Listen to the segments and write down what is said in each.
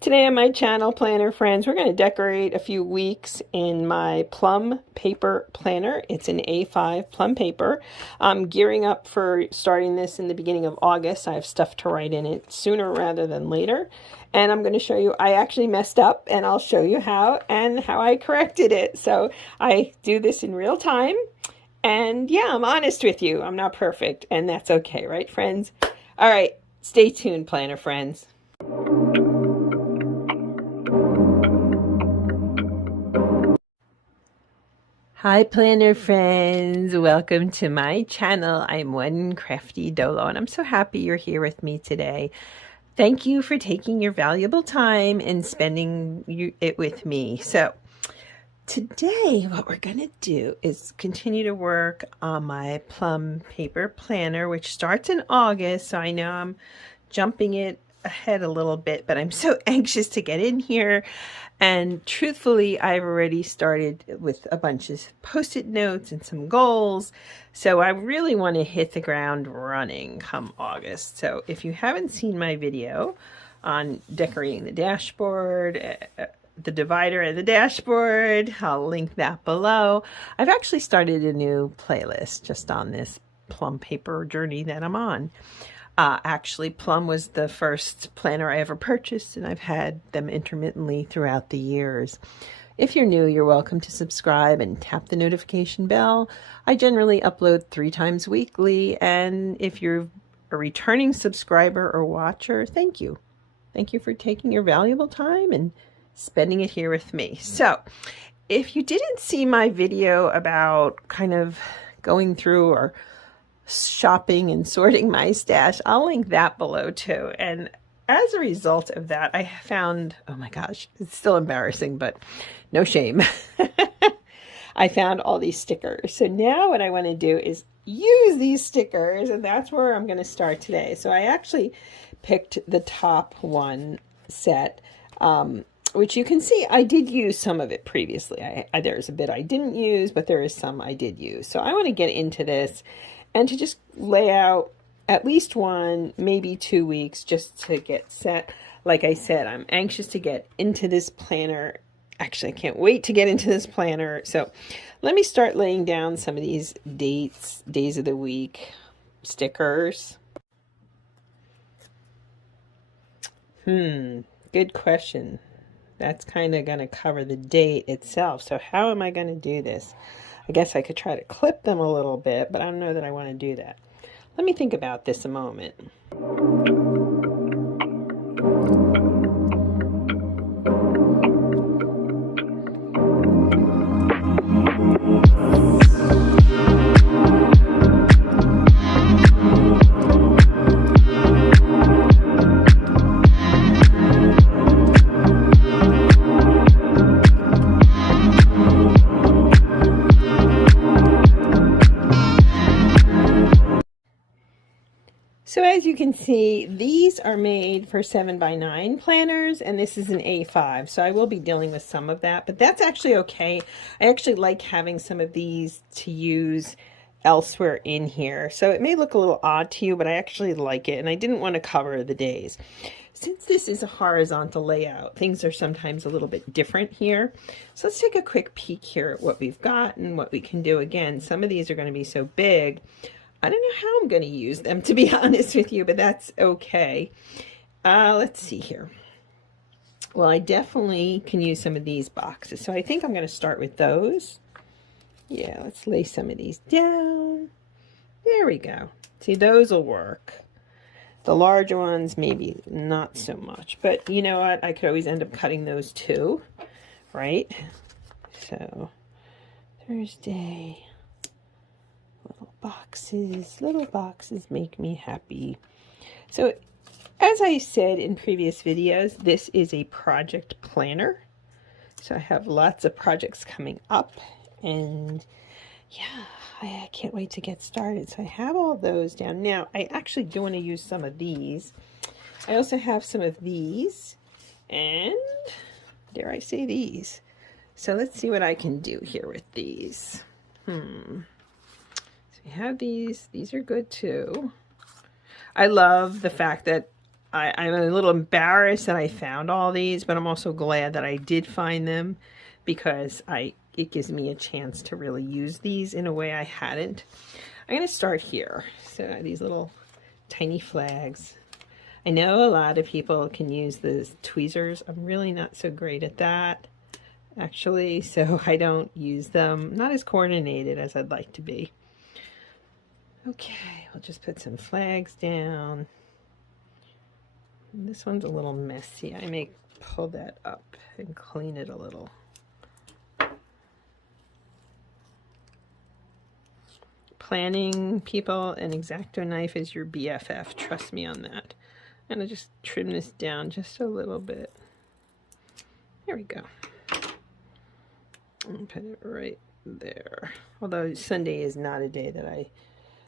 Today on my channel, Planner Friends, we're going to decorate a few weeks in my plum paper planner. It's an A5 plum paper. I'm gearing up for starting this in the beginning of August. I have stuff to write in it sooner rather than later. And I'm going to show you, I actually messed up and I'll show you how and how I corrected it. So I do this in real time. And yeah, I'm honest with you. I'm not perfect and that's okay, right, friends? All right, stay tuned, Planner Friends. Hi planner friends, welcome to my channel. I'm One Crafty Dolo and I'm so happy you're here with me today. Thank you for taking your valuable time and spending it with me. So today what we're going to do is continue to work on my plum paper planner, which starts in August. So I know I'm jumping it ahead a little bit, but I'm so anxious to get in here. And truthfully, I've already started with a bunch of post-it notes and some goals. So I really want to hit the ground running come August. So if you haven't seen my video on decorating the dashboard, the divider and the dashboard, I'll link that below. I've actually started a new playlist just on this plum paper journey that I'm on. Actually, Plum was the first planner I ever purchased, and I've had them intermittently throughout the years. If you're new, you're welcome to subscribe and tap the notification bell. I generally upload 3 times weekly, and if you're a returning subscriber or watcher, thank you. Thank you for taking your valuable time and spending it here with me. So, if you didn't see my video about kind of going through or shopping and sorting my stash, I'll link that below too. And as a result of that, I found, oh my gosh, it's still embarrassing, but no shame. I found all these stickers. So now what I want to do is use these stickers, and that's where I'm going to start today. So I actually picked the top one set, which you can see I did use some of it previously. There's a bit I didn't use, but there is some I did use. So I want to get into this and to just lay out at least 1, maybe 2 weeks just to get set. Like I said, I'm anxious to get into this planner. Actually, I can't wait to get into this planner. So let me start laying down some of these dates, days of the week, stickers. Good question. That's kind of going to cover the date itself. So how am I going to do this? I guess I could try to clip them a little bit, but I don't know that I want to do that. Let me think about this a moment. So as you can see, these are made for 7x9 planners, and this is an A5. So I will be dealing with some of that, but that's actually okay. I actually like having some of these to use elsewhere in here. So it may look a little odd to you, but I actually like it, and I didn't want to cover the days. Since this is a horizontal layout, things are sometimes a little bit different here. So let's take a quick peek here at what we've got and what we can do. Again, some of these are going to be so big, I don't know how I'm going to use them, to be honest with you, but that's okay. Let's see here. Well, I definitely can use some of these boxes. So I think I'm going to start with those. Yeah, let's lay some of these down. There we go. See, those will work. The larger ones, maybe not so much. But you know what? I could always end up cutting those too, right? So, Thursday. Little boxes make me happy. So as I said in previous videos, this is a project planner. So I have lots of projects coming up, and yeah, I can't wait to get started. So I have all those down. Now I actually do want to use some of these. I also have some of these, and dare I say these. So let's see what I can do here with these. We have these are good too. I love the fact that I'm a little embarrassed that I found all these, but I'm also glad that I did find them because it gives me a chance to really use these in a way I hadn't. I'm going to start here. So these little tiny flags. I know a lot of people can use the tweezers. I'm really not so great at that, actually, so I don't use them. Not as coordinated as I'd like to be. Okay, we'll just put some flags down. This one's a little messy. I may pull that up and clean it a little. Planning, people, an X-Acto knife is your BFF. Trust me on that. I'm going to just trim this down just a little bit. There we go. And put it right there. Although Sunday is not a day that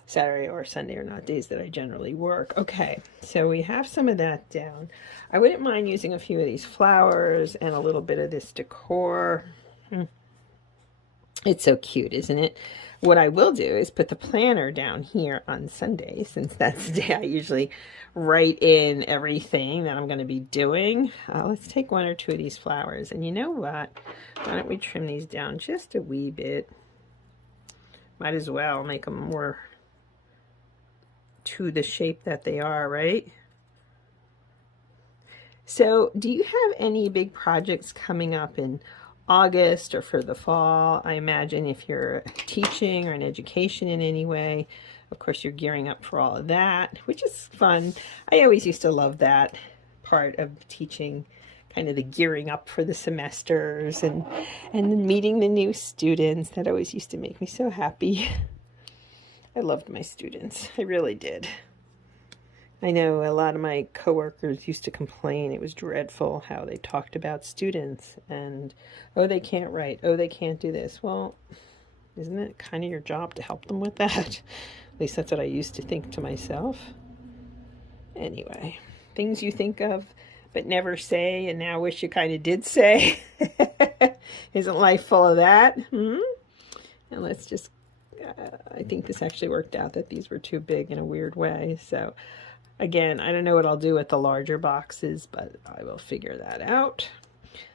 Saturday or Sunday are not days that I generally work. Okay, so we have some of that down. I wouldn't mind using a few of these flowers and a little bit of this decor. It's so cute, isn't it? What I will do is put the planner down here on Sunday, since that's the day I usually write in everything that I'm going to be doing. Let's take one or two of these flowers. And you know what? Why don't we trim these down just a wee bit? Might as well make them more to the shape that they are, right? So do you have any big projects coming up in August or for the fall? I imagine if you're teaching or in education in any way, of course you're gearing up for all of that, which is fun. I always used to love that part of teaching, kind of the gearing up for the semesters and meeting the new students. That always used to make me so happy. I loved my students. I really did. I know a lot of my coworkers used to complain it was dreadful how they talked about students and, oh, they can't write, oh, they can't do this. Well, isn't it kind of your job to help them with that? At least that's what I used to think to myself. Anyway, things you think of but never say and now wish you kind of did say. Isn't life full of that? And let's just, I think this actually worked out that these were too big in a weird way. So again, I don't know what I'll do with the larger boxes, but I will figure that out.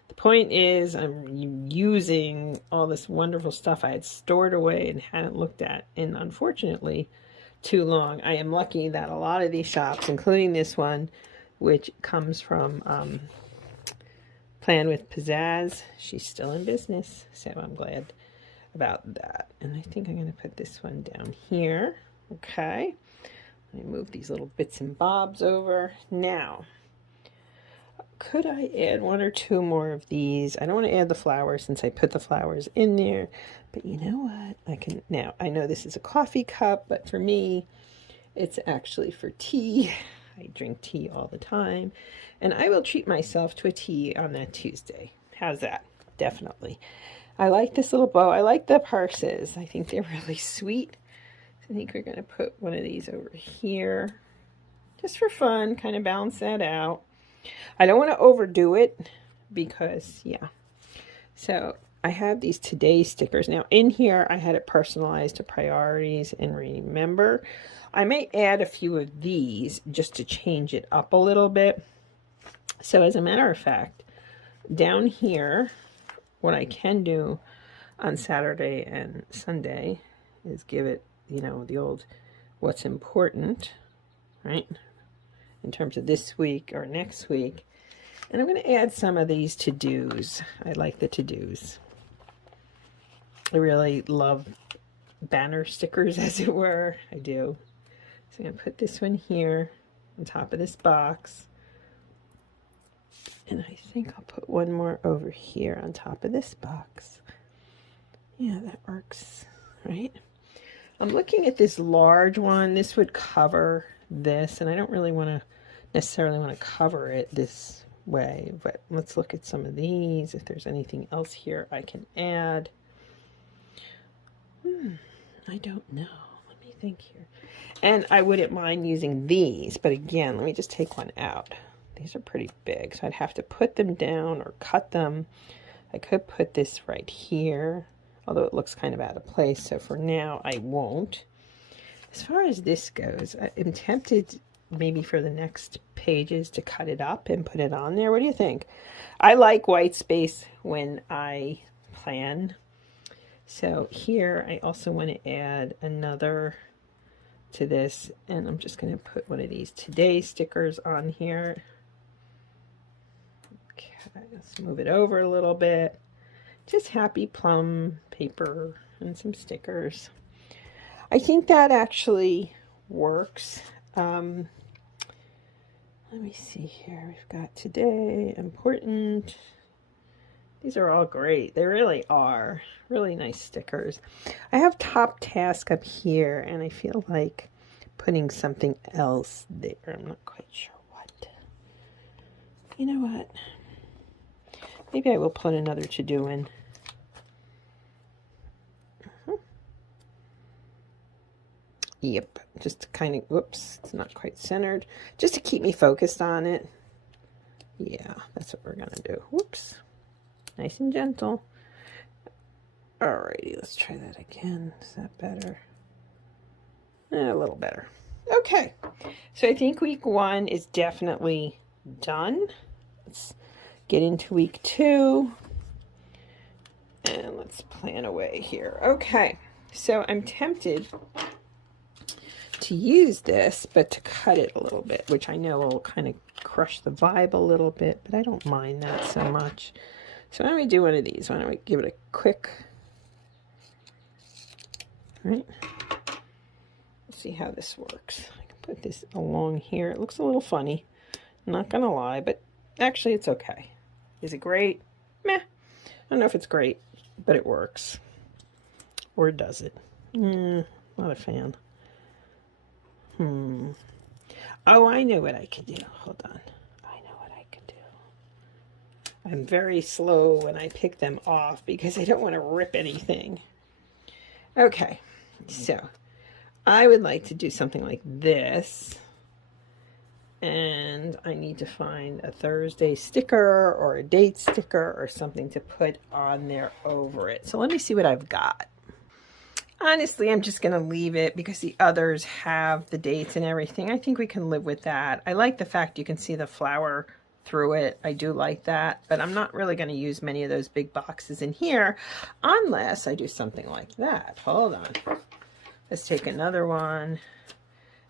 The point is I'm using all this wonderful stuff I had stored away and hadn't looked at in, unfortunately, too long. I am lucky that a lot of these shops, including this one, which comes from Plan with Pizzazz, she's still in business, so I'm glad about that. And I think I'm going to put this one down here. Okay. Let me move these little bits and bobs over. Now, could I add one or two more of these? I don't want to add the flowers since I put the flowers in there, but you know what? I can, now I know this is a coffee cup, but for me, it's actually for tea. I drink tea all the time, and I will treat myself to a tea on that Tuesday. How's that? Definitely. I like this little bow. I like the purses. I think they're really sweet. I think we're going to put one of these over here just for fun, kind of balance that out. I don't want to overdo it because, yeah. So I have these today stickers. Now in here, I had it personalized to priorities and remember. I may add a few of these just to change it up a little bit. So as a matter of fact, down here, what I can do on Saturday and Sunday is give it, you know, the old what's important, right, in terms of this week or next week. And I'm going to add some of these to-dos. I like the to-dos. I really love banner stickers, as it were. I do. So I'm going to put this one here on top of this box. And I think I'll put one more over here on top of this box. Yeah, that works, right? I'm looking at this large one. This would cover this, and I don't really want to necessarily want to cover it this way, but let's look at some of these. If there's anything else here I can add. I don't know. Let me think here. And I wouldn't mind using these, but again, let me just take one out. These are pretty big, so I'd have to put them down or cut them. I could put this right here, although it looks kind of out of place, so for now I won't. As far as this goes, I'm tempted maybe for the next pages to cut it up and put it on there. What do you think? I like white space when I plan. So here I also want to add another to this, and I'm just going to put one of these today stickers on here. Okay, let's move it over a little bit. Just happy plum paper and some stickers. I think that actually works. Let me see here. We've got today, important. These are all great. They really are. Really nice stickers. I have top task up here, and I feel like putting something else there. I'm not quite sure what. You know what? Maybe I will put another to-do in. Yep, just to kind of, whoops, it's not quite centered. Just to keep me focused on it. Yeah, that's what we're gonna do. Whoops. Nice and gentle. Alrighty, let's try that again. Is that better? A little better. Okay, so I think week 1 is definitely done. Let's get into week 2. And let's plan away here. Okay, so I'm tempted to use this, but to cut it a little bit, which I know will kind of crush the vibe a little bit, but I don't mind that so much. So why don't we do one of these? Why don't we give it a quick, right? Let's see how this works. I can put this along here. It looks a little funny, I'm not gonna lie, but actually it's okay. Is it great? Meh. I don't know if it's great, but it works. Or does it? Not a fan. Oh, I know what I could do. Hold on. I know what I could do. I'm very slow when I pick them off because I don't want to rip anything. Okay, so I would like to do something like this. And I need to find a Thursday sticker or a date sticker or something to put on there over it. So let me see what I've got. Honestly, I'm just going to leave it because the others have the dates and everything. I think we can live with that. I like the fact you can see the flower through it. I do like that, but I'm not really going to use many of those big boxes in here unless I do something like that. Hold on. Let's take another one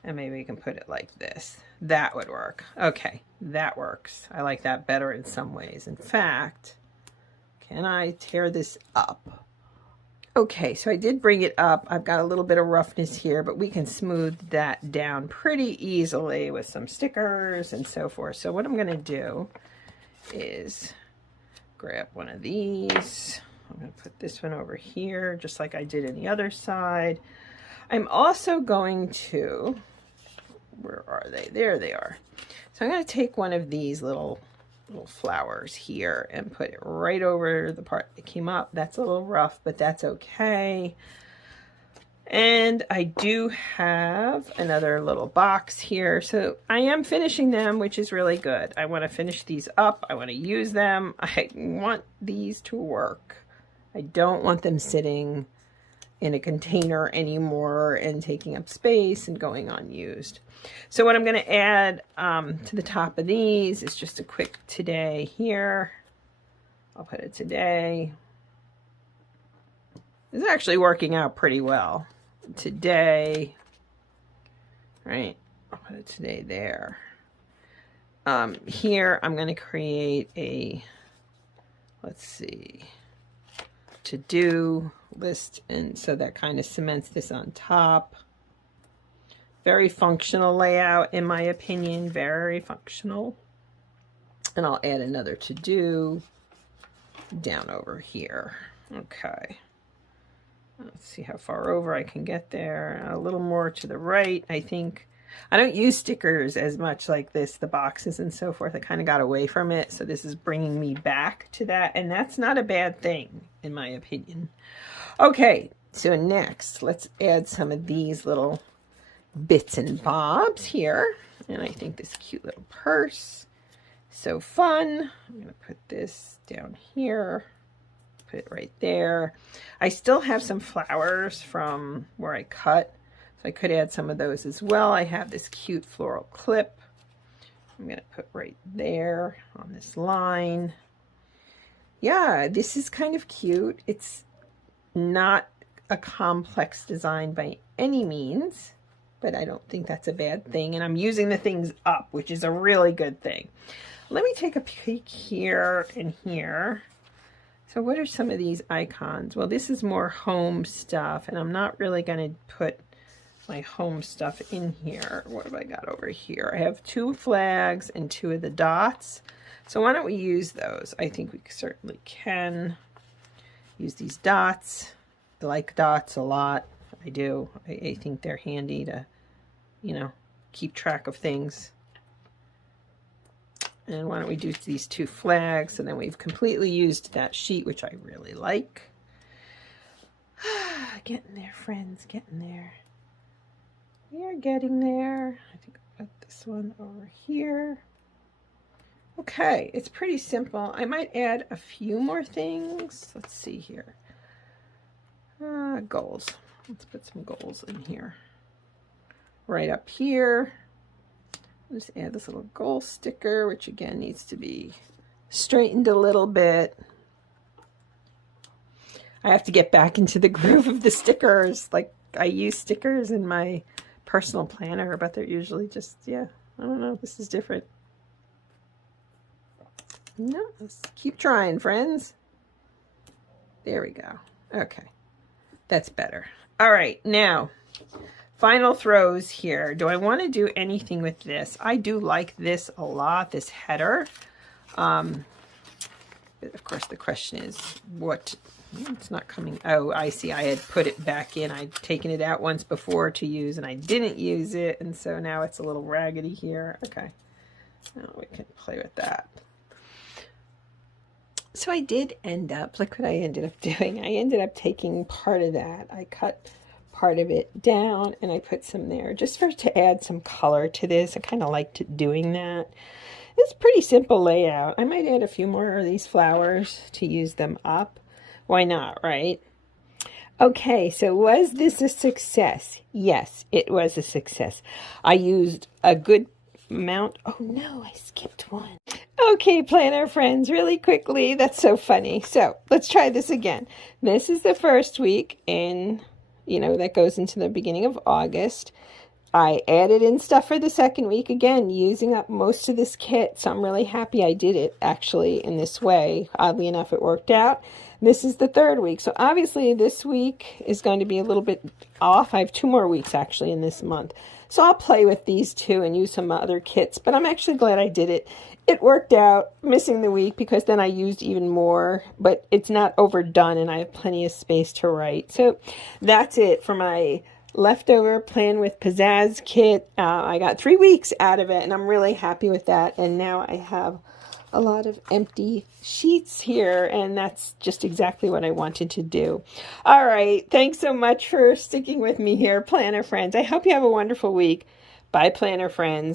and maybe we can put it like this. That would work. Okay, that works. I like that better in some ways. In fact, can I tear this up? Okay, so I did bring it up. I've got a little bit of roughness here, but we can smooth that down pretty easily with some stickers and so forth. So what I'm going to do is grab one of these. I'm going to put this one over here, just like I did in the other side. I'm also going to, where are they? There they are. So I'm going to take one of these little flowers here and put it right over the part that came up. That's a little rough, but that's okay. And I do have another little box here. So I am finishing them, which is really good. I want to finish these up. I want to use them. I want these to work. I don't want them sitting in a container anymore and taking up space and going unused. So what I'm going to add to the top of these is just a quick today here. I'll put it today. It's actually working out pretty well. Today, right? I'll put it today there. Here I'm going to create a, let's see, to-do list, and so that kind of cements this on top. Very functional layout in my opinion, very functional. And I'll add another to-do down over here. Okay, let's see how far over I can get there. A little more to the right. I think I don't use stickers as much like this, the boxes and so forth. I kind of got away from it, so this is bringing me back to that, and that's not a bad thing in my opinion. Okay, so next let's add some of these little bits and bobs here, and I think this cute little purse, so fun. I'm gonna put this down here, put it right there. I still have some flowers from where I cut, so I could add some of those as well. I have this cute floral clip. I'm going to put right there on this line. Yeah, this is kind of cute. It's not a complex design by any means, but I don't think that's a bad thing. And I'm using the things up, which is a really good thing. Let me take a peek here and here. So what are some of these icons? Well, this is more home stuff, and I'm not really going to put my home stuff in here. What have I got over here? I have 2 flags and 2 of the dots. So why don't we use those? I think we certainly can use these dots. I like dots a lot. I do. I think they're handy to, you know, keep track of things. And why don't we do these 2 flags, and then we've completely used that sheet, which I really like. Getting there, friends, getting there. We are getting there. I think I'll put this one over here. Okay, it's pretty simple. I might add a few more things. Let's see here. Goals. Let's put some goals in here. Right up here. Just add this little goal sticker, which again needs to be straightened a little bit. I have to get back into the groove of the stickers. Like, I use stickers in my personal planner, but they're usually just, yeah, I don't know. This is different. No, let's keep trying, friends. There we go. Okay, that's better. All right, now, final throws here. Do I want to do anything with this? I do like this a lot, this header. But of course, the question is, what? It's not coming. Oh, I see. I had put it back in. I'd taken it out once before to use, and I didn't use it, and so now it's a little raggedy here. Okay, now we can play with that. So I did end up, look what I ended up doing. I ended up taking part of that. I cut part of it down and I put some there just to add some color to this. I kind of liked doing that. It's a pretty simple layout. I might add a few more of these flowers to use them up. Why not, right? Okay, so was this a success? Yes, it was a success. I used a good amount. Oh no, I skipped one. Okay, planner friends, really quickly. That's so funny. So let's try this again. This is the first week in, you know, that goes into the beginning of August. I added in stuff for the second week, again, using up most of this kit. So I'm really happy I did it actually in this way. Oddly enough, it worked out. This is the third week. So obviously this week is going to be a little bit off. I have 2 more weeks actually in this month. So I'll play with these 2 and use some other kits, but I'm actually glad I did it. It worked out, missing the week because then I used even more, but it's not overdone and I have plenty of space to write. So that's it for my leftover Plan with Pizzazz kit. I got 3 weeks out of it and I'm really happy with that. And now I have a lot of empty sheets here, and that's just exactly what I wanted to do. All right, thanks so much for sticking with me here, planner friends. I hope you have a wonderful week. Bye, planner friends.